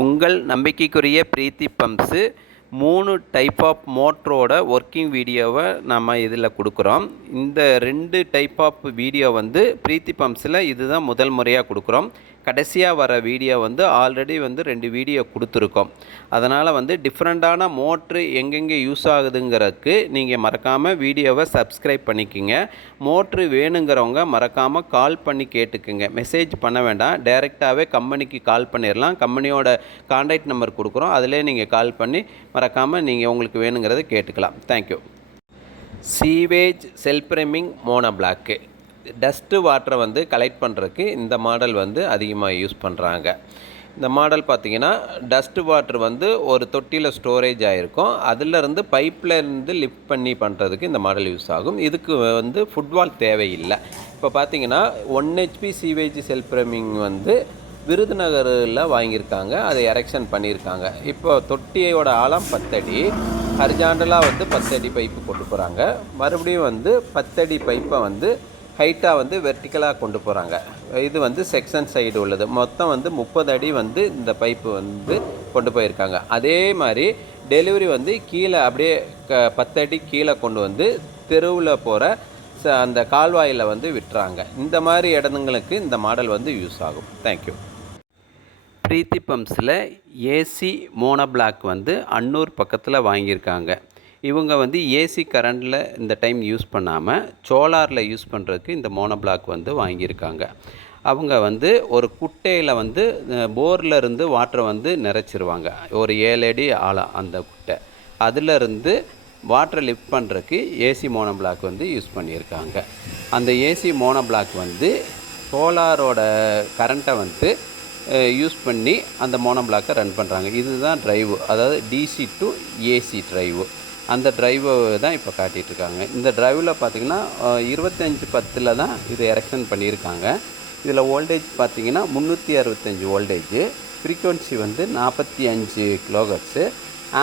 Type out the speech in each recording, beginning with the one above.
உங்கள் நம்பிக்கைக்குரிய பிரீத்தி pumps 3 type of மோட்டரோட working வீடியோவை நம்ம இதில் கொடுக்குறோம். இந்த 2 டைப் ஆஃப் வீடியோ வந்து பிரீத்தி பம்ப்ஸில் இதுதான் முதல் முறையாக கொடுக்குறோம். கடைசியாக வர வீடியோ வந்து ஆல்ரெடி வந்து 2 வீடியோ கொடுத்துருக்கோம். அதனால் வந்து டிஃப்ரெண்ட்டான மோட்ரு எங்கெங்கே யூஸ் ஆகுதுங்கிறதுக்கு நீங்கள் மறக்காமல் வீடியோவை சப்ஸ்கிரைப் பண்ணிக்கோங்க. மோட்ரு வேணுங்கிறவங்க மறக்காமல் கால் பண்ணி கேட்டுக்குங்க. மெசேஜ் பண்ண வேண்டாம், டைரெக்டாகவே கம்பெனிக்கு கால் பண்ணிடலாம். கம்பெனியோட கான்டாக்ட் நம்பர் கொடுக்குறோம், அதிலே நீங்கள் கால் பண்ணி மறக்காமல் நீங்கள் உங்களுக்கு வேணுங்கிறத கேட்டுக்கலாம். Thank you. Sewage self priming mono block dust வாட்டரை வந்து கலெக்ட் பண்ணுறதுக்கு இந்த மாடல் வந்து அதிகமாக யூஸ் பண்ணுறாங்க. இந்த மாடல் பார்த்திங்கன்னா டஸ்ட்டு வாட்ரு வந்து ஒரு தொட்டியில் ஸ்டோரேஜ் ஆகிருக்கும். அதிலிருந்து பைப்லேருந்து லிஃப்ட் பண்ணி பண்ணுறதுக்கு இந்த மாடல் யூஸ் ஆகும். இதுக்கு வந்து ஃபுட்வால் தேவையில்லை. இப்போ பார்த்திங்கன்னா 1 HP சீவேஜ் செல்ஃப் ப்ரைமிங் வந்து விருதுநகரில் வாங்கியிருக்காங்க. அதை எரெக்ஷன் பண்ணியிருக்காங்க. இப்போ தொட்டியோட ஆழம் 10 அடி, ஹரிஜாண்டலாக வந்து 10 அடி பைப்பு கொண்டு போகிறாங்க. மறுபடியும் வந்து 10 அடி பைப்பை வந்து ஹைட்டாக வந்து வெர்டிக்கலாக கொண்டு போகிறாங்க. இது வந்து செக்ஷன் சைடு உள்ளது. மொத்தம் வந்து 30 அடி வந்து இந்த பைப்பு வந்து கொண்டு போயிருக்காங்க. அதே மாதிரி டெலிவரி வந்து கீழே அப்படியே 10 அடி கீழே கொண்டு வந்து தெருவில் போகிற அந்த கால்வாயில் வந்து விட்டுறாங்க. இந்த மாதிரி இடங்களுக்கு இந்த மாடல் வந்து யூஸ் ஆகும். தேங்க்யூ. பிரீத்தி பம்ப்ஸில் ஏசி மோனோ பிளாக் வந்து அன்னூர் பக்கத்தில் வாங்கியிருக்காங்க. இவங்க வந்து ஏசி கரண்டில் இந்த டைம் யூஸ் பண்ணாமல் சோலாரில் யூஸ் பண்ணுறதுக்கு இந்த மோனோ பிளாக் வந்து வாங்கியிருக்காங்க. அவங்க வந்து ஒரு குட்டையில் வந்து போரில் இருந்து வாட்டரை வந்து நிறைச்சிருவாங்க. ஒரு 7 அடி ஆழம் அந்த குட்டை. அதிலிருந்து வாட்டரை லிஃப்ட் பண்ணுறதுக்கு ஏசி மோனோ பிளாக் வந்து யூஸ் பண்ணியிருக்காங்க. அந்த ஏசி மோனோ பிளாக் வந்து சோலாரோட கரண்ட்டை வந்து யூஸ் பண்ணி அந்த மோனோ பிளாக்கை ரன் பண்ணுறாங்க. இதுதான் ட்ரைவு, அதாவது டிசி டு ஏசி ட்ரைவு. அந்த ட்ரைவை தான் இப்போ காட்டிகிட்ருக்காங்க. இந்த ட்ரைவில் பார்த்திங்கன்னா 2510 தான் இது எரெக்ஷன் பண்ணியிருக்காங்க. இதில் வோல்டேஜ் பார்த்திங்கன்னா 365 வோல்டேஜ், ஃப்ரீக்குவன்சி வந்து 45 கிலோஹெர்ட்ஸு,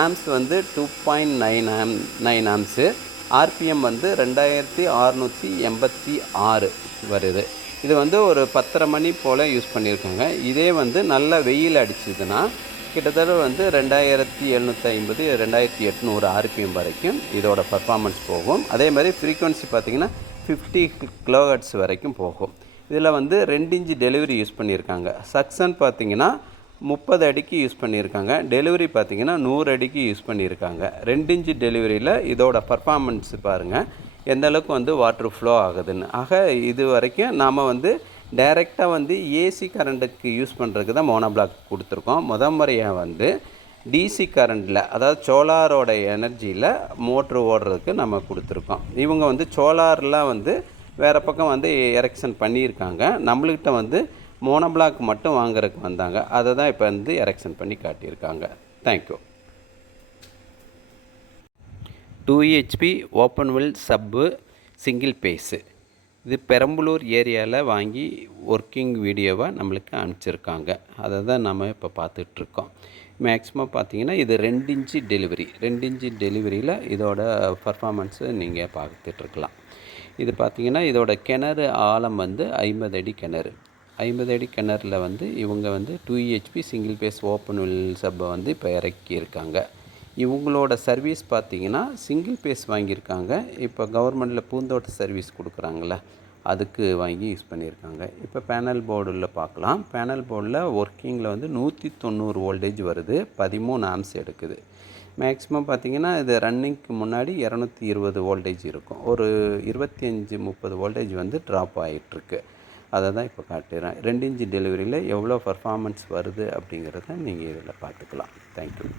ஆம்ஸ் வந்து 2.9 ஆம்ஸு, ஆர்பிஎம் வந்து 2686 வருது. இது வந்து ஒரு 10:30 மணி போல் யூஸ் பண்ணியிருக்காங்க. இதே வந்து நல்ல வெயில் அடிச்சதுன்னா கிட்டத்தட்ட வந்து 2750 2800 ஆர்பிஎம் வரைக்கும் இதோட பர்ஃபார்மன்ஸ் போகும். அதே மாதிரி ஃப்ரீக்குவன்சி பார்த்திங்கன்னா 50 கிலோஹெர்ட்ஸ் வரைக்கும் போகும். இதில் வந்து 2 இன்ச் டெலிவரி யூஸ் பண்ணியிருக்காங்க. சக்ஷன் பார்த்திங்கன்னா 30 அடிக்கு யூஸ் பண்ணியிருக்காங்க. டெலிவரி பார்த்திங்கன்னா 100 அடிக்கு யூஸ் பண்ணியிருக்காங்க. 2 இன்ச் டெலிவரியில் இதோட பர்ஃபார்மன்ஸ் பாருங்கள் எந்த அளவுக்கு வந்து வாட்ரு ஃப்ளோ ஆகுதுன்னு. ஆக இது வரைக்கும் நாம் வந்து டைரெக்டாக வந்து ஏசி கரண்ட்டுக்கு யூஸ் பண்ணுறதுக்கு தான் மோனோ பிளாக் கொடுத்துருக்கோம். முறையாக வந்து டிசி கரண்டில், அதாவது சோலாரோட எனர்ஜியில் மோட்ரு ஓடுறதுக்கு நம்ம கொடுத்துருக்கோம். இவங்க வந்து சோலார்லாம் வந்து வேறு பக்கம் வந்து எரெக்ஷன் பண்ணியிருக்காங்க. நம்மள்கிட்ட வந்து மோனோ பிளாக் மட்டும் வாங்குறதுக்கு வந்தாங்க. அதை தான் இப்போ வந்து எரெக்ஷன் பண்ணி காட்டியிருக்காங்க. தேங்க்யூ. 2 HP ஓப்பன் வெல் சப்பு சிங்கிள் பேஸு. இது பெரம்பலூர் ஏரியாவில் வாங்கி ஒர்க்கிங் வீடியோவை நம்மளுக்கு அனுப்பிச்சிருக்காங்க. அதை தான் நம்ம இப்போ பார்த்துட்ருக்கோம். மேக்ஸிமம் பார்த்திங்கன்னா இது 2 இன்ச்சு டெலிவரி. 2 இன்ச்சு டெலிவரியில் இதோட பர்ஃபார்மன்ஸு நீங்கள் பார்த்துட்ருக்கலாம். இது பார்த்திங்கன்னா இதோட கிணறு ஆழம் வந்து 50 அடி கிணறு. 50 அடி கிணறுல வந்து இவங்க வந்து 2 HP single phase open well சப்பை வந்து இப்போ இறக்கியிருக்காங்க. இவங்களோட சர்வீஸ் பார்த்திங்கன்னா சிங்கிள் பேஸ் வாங்கியிருக்காங்க. இப்போ கவர்மெண்ட்டில் பூந்தோட்ட சர்வீஸ் கொடுக்குறாங்கள, அதுக்கு வாங்கி யூஸ் பண்ணியிருக்காங்க. இப்போ பேனல் போர்டில் பார்க்கலாம். பேனல் போர்டில் ஒர்க்கிங்கில் வந்து 190 வோல்டேஜ் வருது, 13 ஆம்ஸ் எடுக்குது. மேக்ஸிமம் பார்த்திங்கன்னா இது ரன்னிங்க்கு முன்னாடி 220 வோல்டேஜ் இருக்கும். ஒரு 25-30 வோல்டேஜ் வந்து ட்ராப் ஆகிட்டுருக்கு. அதை தான் இப்போ காட்டுறேன். 2 இன்ச் டெலிவரியில் எவ்வளோ பர்ஃபார்மன்ஸ் வருது அப்படிங்கிறத நீங்கள் இதில் பார்த்துக்கலாம். தேங்க்யூ.